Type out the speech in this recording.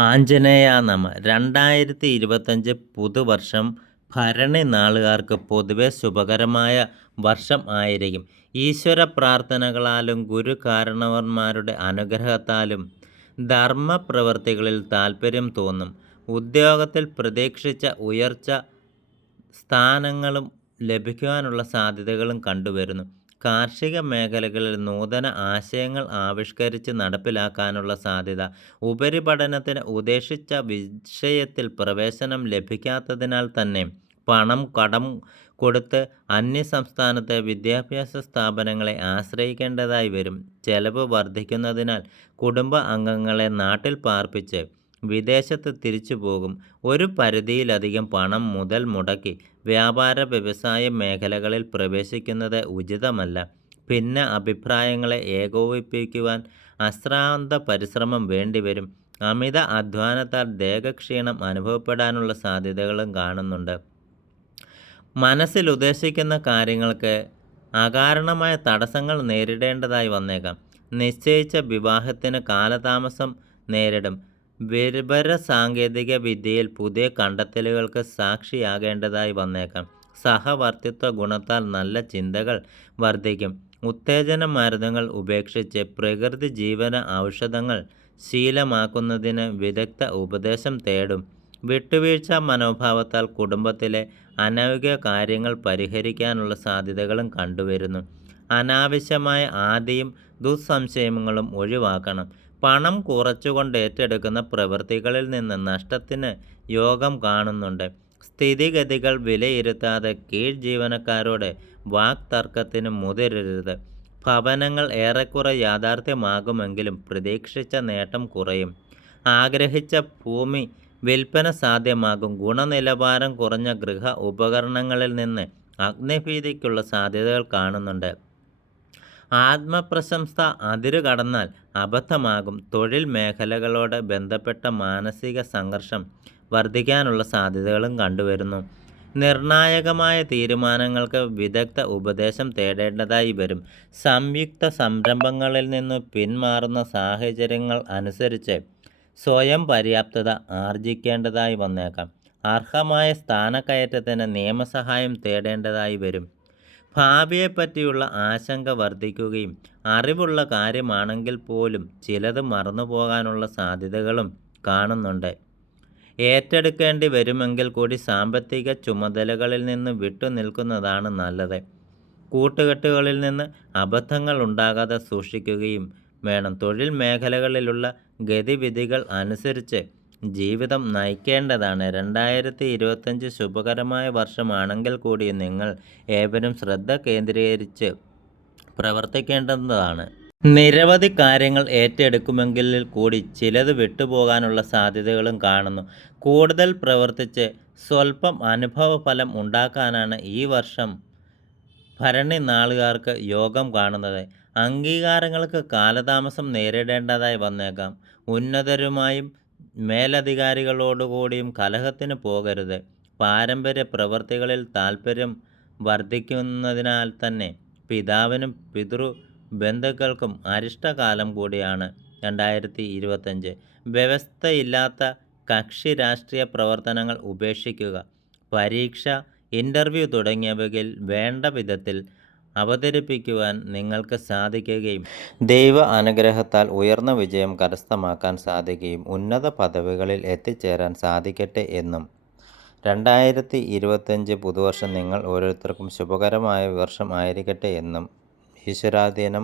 ആഞ്ജനേയ നമ രണ്ടായിരത്തി ഇരുപത്തഞ്ച് പുതുവർഷം ഭരണി നാളുകാർക്ക് പൊതുവെ ശുഭകരമായ വർഷം ആയിരിക്കും. ഈശ്വര പ്രാർത്ഥനകളാലും ഗുരു കാരണവന്മാരുടെ അനുഗ്രഹത്താലും ധർമ്മപ്രവൃത്തികളിൽ താൽപ്പര്യം തോന്നും. ഉദ്യോഗത്തിൽ പ്രതീക്ഷിച്ച ഉയർച്ച സ്ഥാനങ്ങളും ലഭിക്കുവാനുള്ള സാധ്യതകളും കണ്ടുവരുന്നു. കാർഷിക മേഖലകളിൽ നൂതന ആശയങ്ങൾ ആവിഷ്കരിച്ച് നടപ്പിലാക്കാനുള്ള സാധ്യത ഉപരിപഠനത്തിന് ഉദ്ദേശിച്ച വിഷയത്തിൽ പ്രവേശനം ലഭിക്കാത്തതിനാൽ തന്നെ പണം കടം കൊടുത്ത് അന്യസംസ്ഥാനത്തെ വിദ്യാഭ്യാസ സ്ഥാപനങ്ങളെ ആശ്രയിക്കേണ്ടതായി വരും. ചെലവ് വർദ്ധിക്കുന്നതിനാൽ കുടുംബ അംഗങ്ങളെ നാട്ടിൽ പാർപ്പിച്ച് വിദേശത്ത് തിരിച്ചു പോകും. ഒരു പരിധിയിലധികം പണം മുതൽ മുടക്കി വ്യാപാര വ്യവസായ മേഖലകളിൽ പ്രവേശിക്കുന്നത് ഉചിതമല്ല. ഭിന്ന അഭിപ്രായങ്ങളെ ഏകോപിപ്പിക്കുവാൻ അശ്രാന്ത പരിശ്രമം വേണ്ടിവരും. അമിത അധ്വാനത്താൽ ദേഹക്ഷീണം അനുഭവപ്പെടാനുള്ള സാധ്യതകളും കാണുന്നുണ്ട്. മനസ്സിൽ ഉദ്ദേശിക്കുന്ന കാര്യങ്ങൾക്ക് അകാരണമായ തടസ്സങ്ങൾ നേരിടേണ്ടതായി വന്നേക്കാം. നിശ്ചയിച്ച വിവാഹത്തിന് കാലതാമസം നേരിടും. വിവര സാങ്കേതിക വിദ്യയിൽ പുതിയ കണ്ടെത്തലുകൾക്ക് സാക്ഷിയാകേണ്ടതായി വന്നേക്കാം. സഹവർത്തിത്വ ഗുണത്താൽ നല്ല ചിന്തകൾ വർദ്ധിക്കും. ഉത്തേജന മരുന്നുകൾ ഉപേക്ഷിച്ച് പ്രകൃതി ജീവന ഔഷധങ്ങൾ ശീലമാക്കുന്നതിന് വിദഗ്ധ ഉപദേശം തേടും. വിട്ടുവീഴ്ച മനോഭാവത്താൽ കുടുംബത്തിലെ അനൗകിക കാര്യങ്ങൾ പരിഹരിക്കാനുള്ള സാധ്യതകളും കണ്ടുവരുന്നു. അനാവശ്യമായ ആദിയും ദുസ്സംശയങ്ങളും ഒഴിവാക്കണം. പണം കുറച്ചുകൊണ്ട് ഏറ്റെടുക്കുന്ന പ്രവൃത്തികളിൽ നിന്ന് നഷ്ടത്തിന് യോഗം കാണുന്നുണ്ട്. സ്ഥിതിഗതികൾ വിലയിരുത്താതെ കീഴ് ജീവനക്കാരോട് വാക്തർക്കത്തിന് മുതിരരുത്. ഭവനങ്ങൾ ഏറെക്കുറെ യാഥാർത്ഥ്യമാകുമെങ്കിലും പ്രതീക്ഷിച്ച നേട്ടം കുറയും. ആഗ്രഹിച്ച ഭൂമി വിൽപ്പന സാധ്യമാകും. ഗുണനിലവാരം കുറഞ്ഞ ഗൃഹ ഉപകരണങ്ങളിൽ നിന്ന് അഗ്നിഭീതിക്കുള്ള സാധ്യതകൾ കാണുന്നുണ്ട്. ആത്മപ്രശംസ അതിരു കടന്നാൽ അബദ്ധമാകും. തൊഴിൽ മേഖലകളോട് ബന്ധപ്പെട്ട മാനസിക സംഘർഷം വർദ്ധിക്കാനുള്ള സാധ്യതകളും കണ്ടുവരുന്നു. നിർണായകമായ തീരുമാനങ്ങൾക്ക് വിദഗ്ധ ഉപദേശം തേടേണ്ടതായി വരും. സംയുക്ത സംരംഭങ്ങളിൽ നിന്ന് പിന്മാറുന്ന സാഹചര്യങ്ങൾ അനുസരിച്ച് സ്വയം പര്യാപ്തത ആർജിക്കേണ്ടതായി വന്നേക്കാം. അർഹമായ സ്ഥാനക്കയറ്റത്തിന് നിയമസഹായം തേടേണ്ടതായി വരും. ഭാവിയെപ്പറ്റിയുള്ള ആശങ്ക വർദ്ധിക്കുകയും അറിവുള്ള കാര്യമാണെങ്കിൽ പോലും ചിലത് മറന്നുപോകാനുള്ള സാധ്യതകളും കാണുന്നുണ്ട്. ഏറ്റെടുക്കേണ്ടി വരുമെങ്കിൽ കൂടി സാമ്പത്തിക ചുമതലകളിൽ നിന്ന് വിട്ടുനിൽക്കുന്നതാണ് നല്ലത്. കൂട്ടുകെട്ടുകളിൽ നിന്ന് അബദ്ധങ്ങൾ ഉണ്ടാകാതെ സൂക്ഷിക്കുകയും വേണം. തൊഴിൽ മേഖലകളിലുള്ള ഗതിവിധികൾ അനുസരിച്ച് ജീവിതം നയിക്കേണ്ടതാണ്. രണ്ടായിരത്തി ഇരുപത്തഞ്ച് ശുഭകരമായ വർഷമാണെങ്കിൽ കൂടി നിങ്ങൾ ഏവരും ശ്രദ്ധ കേന്ദ്രീകരിച്ച് പ്രവർത്തിക്കേണ്ടതാണ്. നിരവധി കാര്യങ്ങൾ ഏറ്റെടുക്കുമെങ്കിൽ കൂടി ചിലത് വിട്ടുപോകാനുള്ള സാധ്യതകളും കാണുന്നു. കൂടുതൽ പ്രവർത്തിച്ച് സ്വല്പം അനുഭവഫലം ഉണ്ടാക്കാനാണ് ഈ വർഷം ഭരണി നാളുകാർക്ക് യോഗം കാണുന്നത്. അംഗീകാരങ്ങൾക്ക് കാലതാമസം നേരിടേണ്ടതായി വന്നേക്കാം. ഉന്നതരുമായും മേലധികാരികളോടുകൂടിയും കലഹത്തിന് പോകരുത്. പാരമ്പര്യ പ്രവർത്തികളിൽ താൽപ്പര്യം വർദ്ധിക്കുന്നതിനാൽ തന്നെ പിതാവിനും പിതൃ ബന്ധുക്കൾക്കും അരിഷ്ടകാലം കൂടിയാണ് രണ്ടായിരത്തി ഇരുപത്തഞ്ച് വ്യവസ്ഥയില്ലാത്ത കക്ഷി രാഷ്ട്രീയ പ്രവർത്തനങ്ങൾ ഉപേക്ഷിക്കുക പരീക്ഷ ഇന്റർവ്യൂ തുടങ്ങിയവയിൽ വേണ്ട വിധത്തിൽ അവതരിപ്പിക്കുവാൻ നിങ്ങൾക്ക് സാധിക്കുകയും ദൈവ അനുഗ്രഹത്താൽ ഉയർന്ന വിജയം കരസ്ഥമാക്കാൻ സാധിക്കുകയും ഉന്നത പദവികളിൽ എത്തിച്ചേരാൻ സാധിക്കട്ടെ എന്നും. രണ്ടായിരത്തി ഇരുപത്തഞ്ച് പുതുവർഷം നിങ്ങൾ ഓരോരുത്തർക്കും ശുഭകരമായ വർഷം ആയിരിക്കട്ടെ എന്നും. ഈശ്വരാധീനം